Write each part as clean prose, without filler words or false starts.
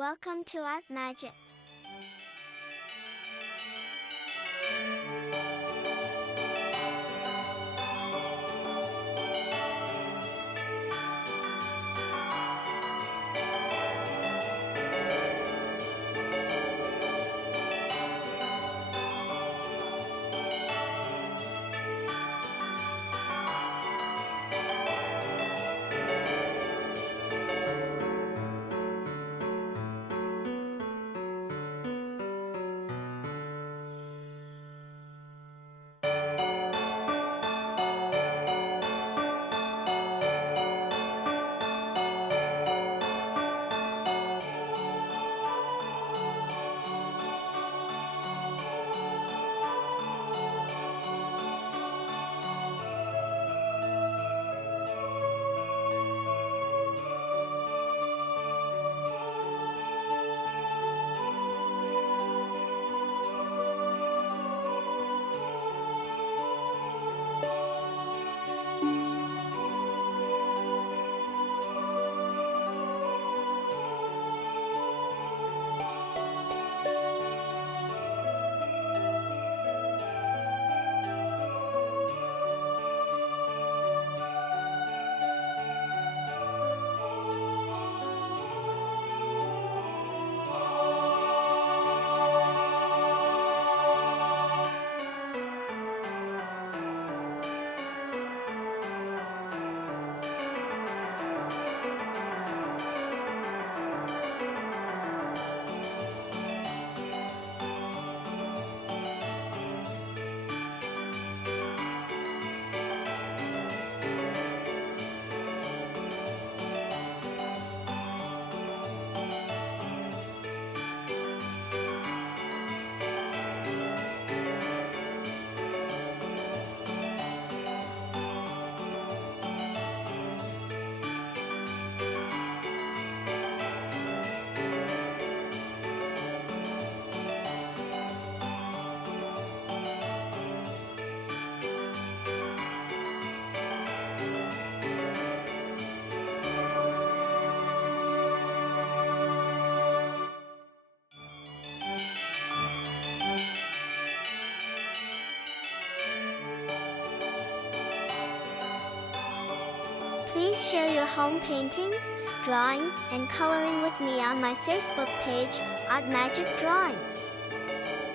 Welcome to Art Magic. Please share your home paintings, drawings, and coloring with me on my Facebook page, Art Magic Drawings.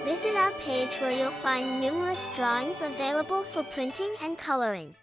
Visit our page where you'll find numerous drawings available for printing and coloring.